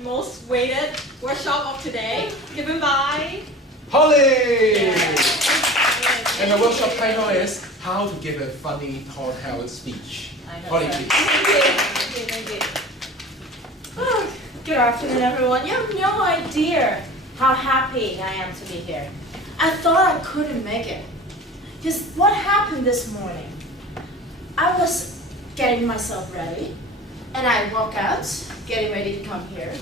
the most weighted workshop of today, given by Holly! Yeah. And the workshop title is How to Give a Funny Tall-Tale Speech. Holly, please. Thank you. Oh, good afternoon, everyone. You have no idea how happy I am to be here. I thought I couldn't make it. Because what happened this morning, I was getting myself ready, and I walk out, getting ready to come here,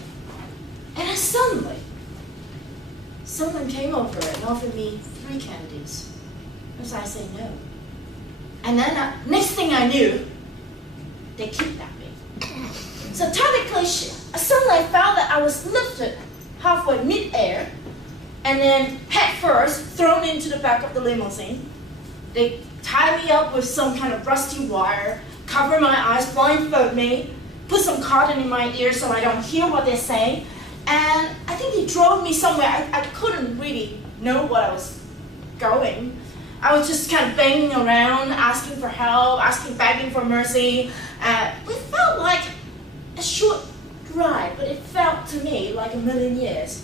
and suddenly, someone came over and offered me 3 candies. So I say no. And then next thing I knew, they kidnapped me. So technically, suddenly I felt that I was lifted halfway mid-air, and then head first thrown into the back of the limousine. They tie me up with some kind of rusty wire, cover my eyes, blindfold me, put some cotton in my ear so I don't hear what they're saying, and I think they drove me somewhere. I couldn't really know what I was going. I was just kind of banging around, asking for help, begging for mercy. It felt like a short ride, but it felt to me like a million years.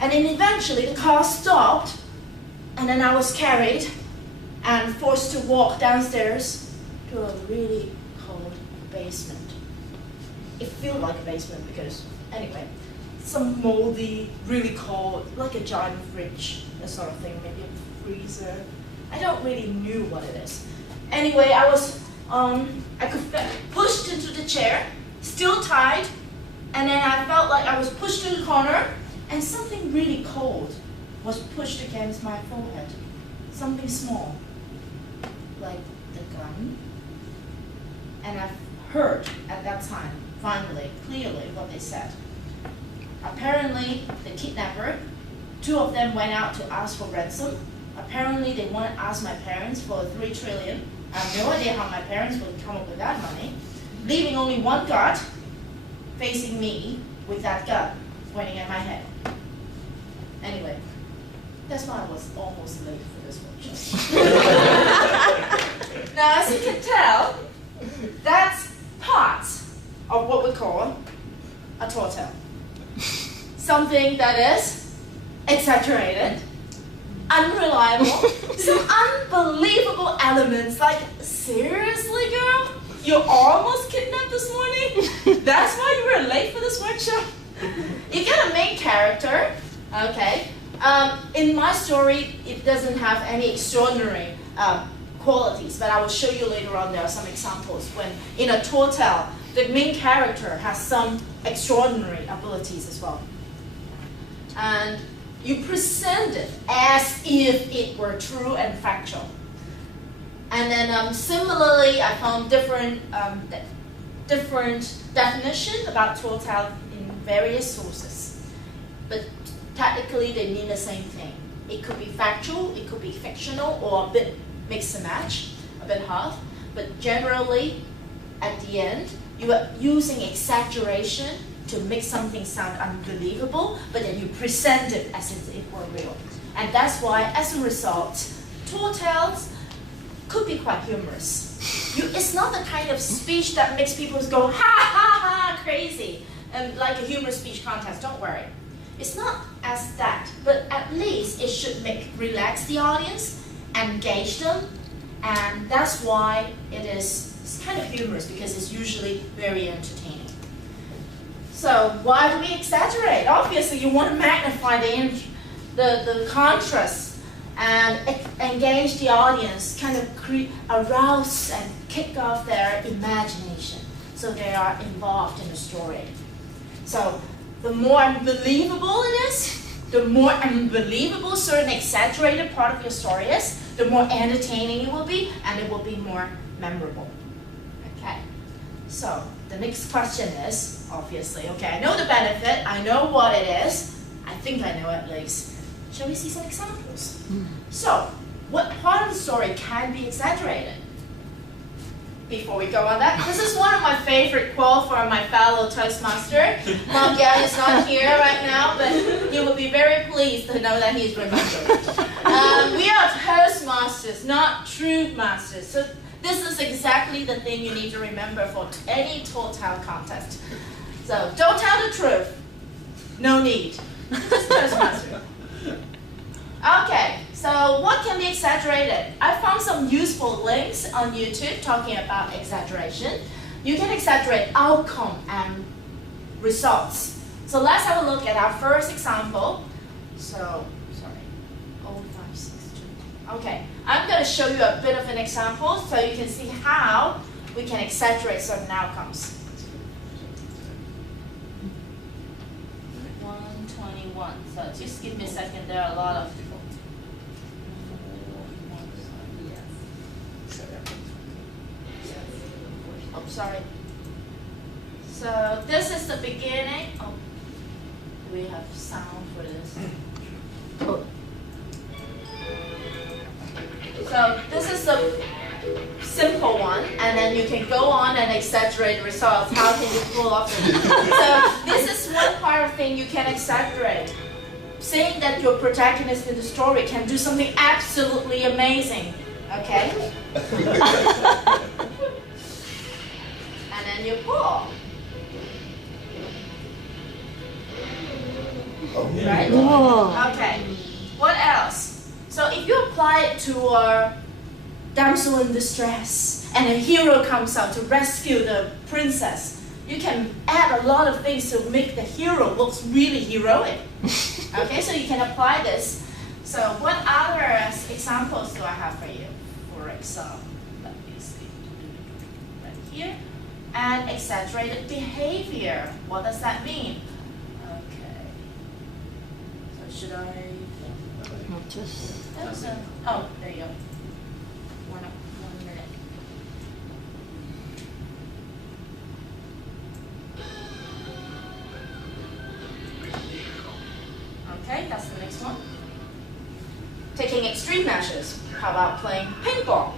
And then eventually the car stopped, and then I was carried and forced to walk downstairs to a really cold basement. It felt like a basement because, anyway, some moldy, really cold, like a giant fridge, that sort of thing, maybe a freezer. I don't really knew what it is. Anyway, I could pushed into the chair, still tied, and then I felt like I was pushed to the corner, and something really cold was pushed against my forehead. Something small, like the gun. And I heard at that time, finally, clearly what they said. Apparently, the kidnapper, 2 of them went out to ask for ransom. Apparently, they want to ask my parents for 3 trillion. I have no idea how my parents would come up with that money. Leaving only one guard facing me with that gun pointing at my head. Anyway, that's why I was almost late for this workshop. Now, as you can tell, that's part of what we call a tall tale. Something that is exaggerated, unreliable, some unbelievable elements. Like, seriously, girl? You almost kidnapped this morning? That's why you were late for this workshop? You get a main character, okay? In my story, it doesn't have any extraordinary qualities, but I will show you later on. There are some examples when, in a tall tale, the main character has some extraordinary abilities as well. And you present it as if it were true and factual. And then similarly, I found different definitions about tall tale in various sources. But technically, they mean the same thing. It could be factual, it could be fictional, or a bit mix and match, a bit half. But generally, at the end, you are using exaggeration to make something sound unbelievable, but then you present it as if it were real. And that's why, as a result, tall tales could be quite humorous. It's not the kind of speech that makes people go, ha ha ha, crazy, and like a humorous speech contest, don't worry. It's not as that, but at least it should relax the audience, engage them, and that's why it's kind of humorous, because it's usually very entertaining. So why do we exaggerate? Obviously, you want to magnify the contrast and engage the audience, kind of arouse and kick off their imagination, so they are involved in the story. So the more unbelievable it is, the more unbelievable certain exaggerated part of your story is, the more entertaining it will be, and it will be more memorable. Okay, so the next question is, obviously, okay, I know the benefit, I know what it is, I think I know at least. Shall we see some examples? So, what part of the story can be exaggerated? Before we go on that, this is one of my favorite quotes from my fellow Toastmaster. Mom Yan is not here right now, but he will be very pleased to know that he's remembered. We are Toastmasters, not Truth Masters. So this is exactly the thing you need to remember for any tall tale contest. So don't tell the truth, No need. Just Toastmaster. Okay, so what can be exaggerated? I found some useful links on YouTube talking about exaggeration. You can exaggerate outcome and results. So let's have a look at our first example. So, sorry, 0562. Okay, I'm going to show you a bit of an example so you can see how we can exaggerate certain outcomes. 121. So just give me a second. There are a lot of. Oh, sorry. So this is the beginning. Oh, we have sound for this. Oh. So this is the simple one, and then you can go on and exaggerate results. How can you pull off it? So this is one part of thing you can exaggerate. Saying that your protagonist in the story can do something absolutely amazing. Okay? And then you pull. Right? Whoa. Okay. What else? So if you apply it to a damsel in distress and a hero comes out to rescue the princess, you can add a lot of things to make the hero look really heroic. Okay, so you can apply this. So what other examples do I have for you? For example, let me see. Right here. And exaggerated behavior. What does that mean? Okay. So should I? Oh, there you go. One minute. Okay, that's the next one. Taking extreme measures. How about playing paintball?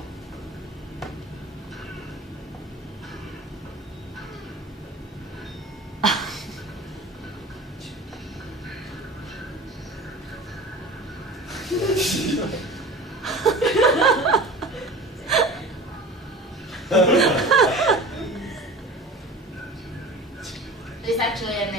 It's actually an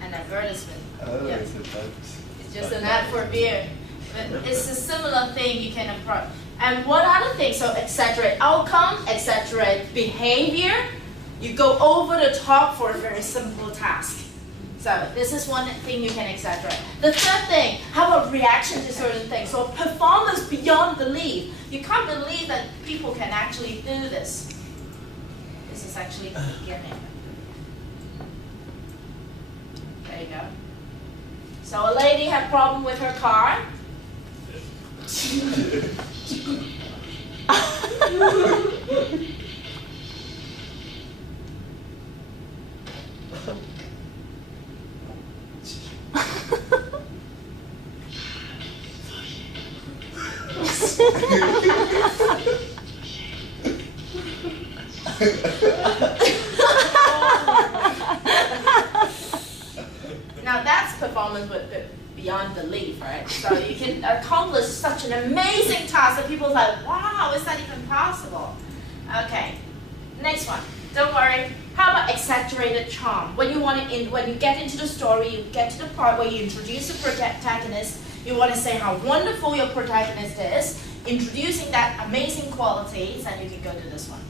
advertisement. Oh, Yeah. It's just an ad for beer. But it's a similar thing you can approach. And what other things? So exaggerate outcome, exaggerate behavior. You go over the top for a very simple task. So this is one thing you can exaggerate. The third thing, how about reaction to certain things? So performance beyond belief. You can't believe that people can actually do this. This is actually the beginning. There you go. So a lady had a problem with her car. Now that's performance with beyond belief, right? So you can accomplish such an amazing task that people are like, wow, is that even possible? Okay, next one. Don't worry. How about exaggerated charm? When you when you get into the story, you get to the part where you introduce the protagonist. You want to say how wonderful your protagonist is, introducing that amazing qualities, and you can go to this one.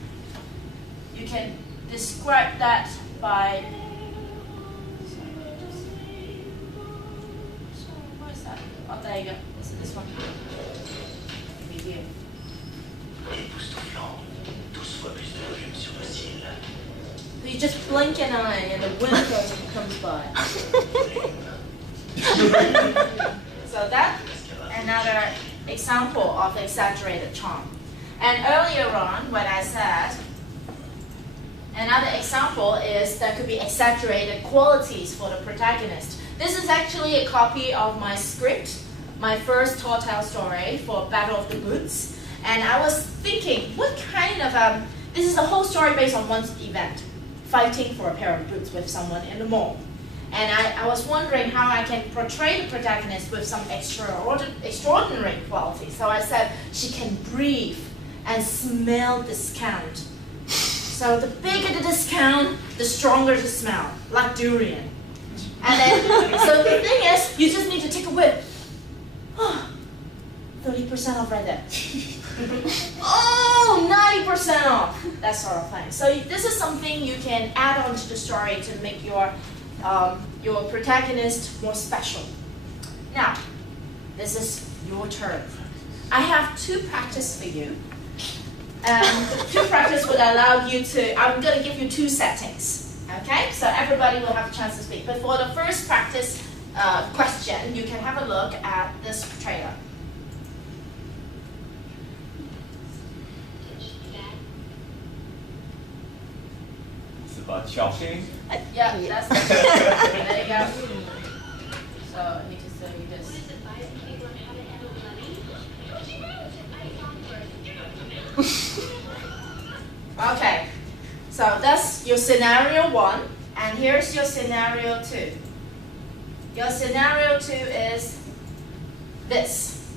You can describe that by. Oh, there you go. This one. Maybe here. You just blink an eye and the wind comes by. So that's another example of exaggerated charm. And earlier on, when I said, another example is there could be exaggerated qualities for the protagonist. This is actually a copy of my script, my first tall tale story for Battle of the Boots. And I was thinking, what kind of, this is a whole story based on one event, fighting for a pair of boots with someone in the mall. And I was wondering how I can portray the protagonist with some extraordinary qualities. So I said, she can breathe and smell discount. So the bigger the discount, the stronger the smell, like durian. And then, so the thing is, you just need to take a whiff. 30% off right there. Oh, 90% off. That sort of thing. So this is something you can add on to the story to make your protagonist more special. Now, this is your turn. I have 2 practice for you. And 2 practice would allow you to, I'm going to give you 2 settings. Okay, so everybody will have a chance to speak. But for the first practice question, you can have a look at this trailer. It's about shopping. Yeah, that's the there you go. So I need to show you this. Okay, so that's your scenario 1, and here's your scenario 2. Your scenario 2 is this.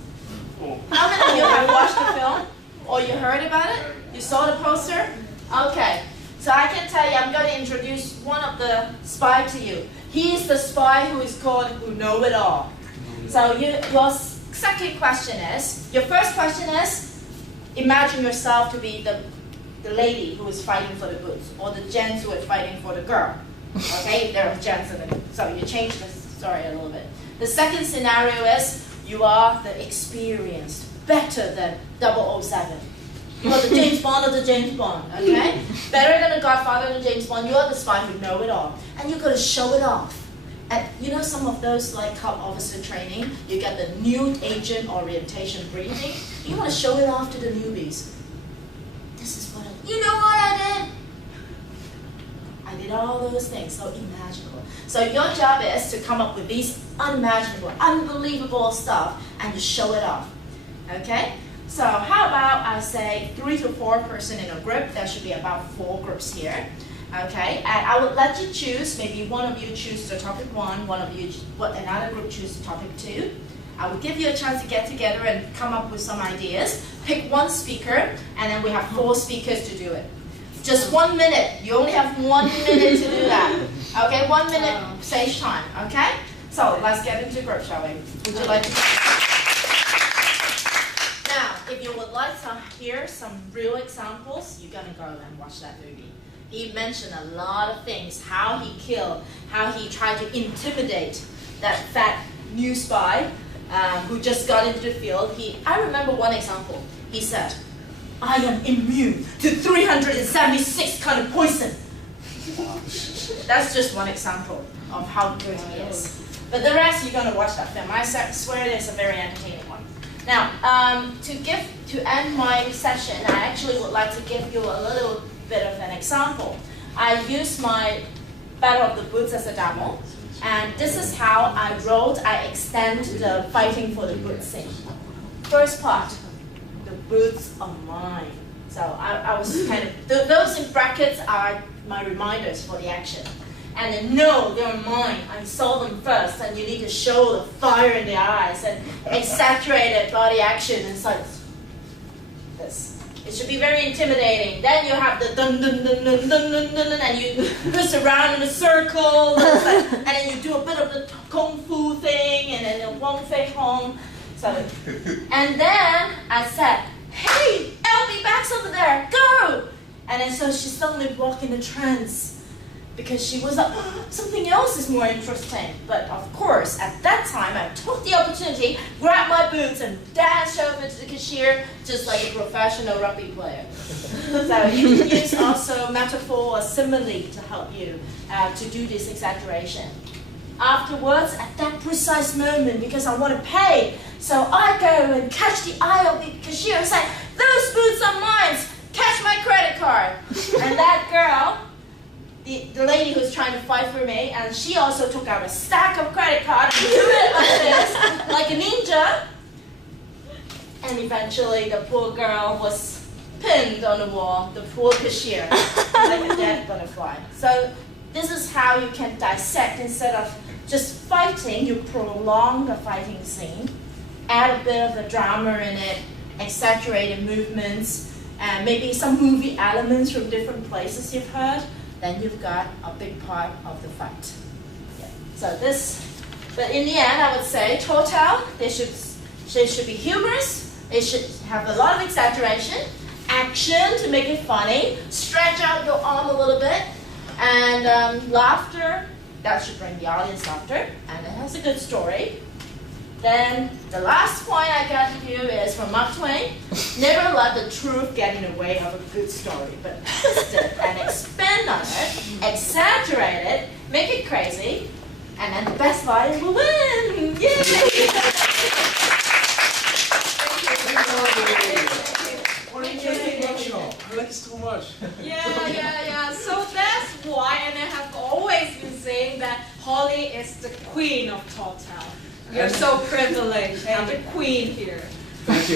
How many of you have watched the film? Or you heard about it? You saw the poster? Okay, so I can tell you, I'm going to introduce one of the spy to you. He is the spy who is called Who Know It All. So your second question is, your first question is, imagine yourself to be the lady who is fighting for the boots, or the gents who are fighting for the girl. Okay, there are gents in it. So you change the story a little bit. The second scenario is, you are the experienced, better than 007. You are the James Bond of the James Bond, okay? Better than the Godfather of the James Bond. You are the spy who know it all. And you're going to show it off. And you know some of those like cop officer training, you get the new agent orientation briefing. You want to show it off to the newbies. This is what you know what I did? I did all those things, so imaginable. So your job is to come up with these unimaginable, unbelievable stuff and you show it off, okay? So how about I say 3 to 4 person in a group? There should be about 4 groups here, okay? And I would let you choose. Maybe one of you choose the topic 1, one of you, another group choose the topic 2. I will give you a chance to get together and come up with some ideas. Pick 1 speaker, and then we have 4 speakers to do it. Just 1 minute. You only have 1 minute to do that. Okay, 1 minute stage time. Okay. So let's get into group, shall we? Would you like to? Now, if you would like to hear some real examples, you're gonna go and watch that movie. He mentioned a lot of things: how he killed, how he tried to intimidate that fat new spy who just got into the field. I remember one example. He said, "I am immune to 376 kind of poison." That's just one example of how good he is. But the rest, you're going to watch that film. I swear it is a very entertaining one. Now, to end my session, I actually would like to give you a little bit of an example. I used my Battle of the Boots as a demo, and this is how I extend the fighting for the boots scene. First part, the boots are mine. So I was kind of, those in brackets are my reminders for the action. And then, no, they're mine. I saw them first, and you need to show the fire in the eyes and exaggerated body action. It's like this. It should be very intimidating. Then you have the dun dun dun dun dun dun dun, dun and you twist around in a circle, and then you do a bit of the kung fu thing, and then the Wong Fei Hong. So, and then I said, "Hey, LB Back's over there, go!" And then so she suddenly walked in a trance because she was like, "Oh, something else is more interesting." But of course, at that time, I took the opportunity, grabbed my boots, and dashed over to the cashier just like a professional rugby player. So you can use also metaphor or simile to help you to do this exaggeration. Afterwards, at that precise moment, because I want to pay, so I go and catch the eye of the cashier and say, "Those boots are mine, catch my credit card." And that girl, the lady who's trying to fight for me, and she also took out a stack of credit cards and threw it like this, like a ninja. And eventually the poor girl was pinned on the wall, the poor cashier, like a dead butterfly. So this is how you can dissect. Instead of just fighting, you prolong the fighting scene, add a bit of the drama in it, exaggerated movements, and maybe some movie elements from different places you've heard. Then you've got a big part of the fight. Yeah. But in the end, I would say total, they should be humorous, they should have a lot of exaggeration, action to make it funny, stretch out your arm a little bit, and laughter, that should bring the audience laughter, and it has a good story. Then the last point I got to you is from Mark Twain, never let the truth get in the way of a good story, but twist it and expand on it, exaggerate it, make it crazy, and then the best line will win! Yay! What an interesting workshop. I like it so much. Yeah. So that's why, and I have always been saying that Holly is the queen of Total. You're so privileged to have a queen here. Thank you.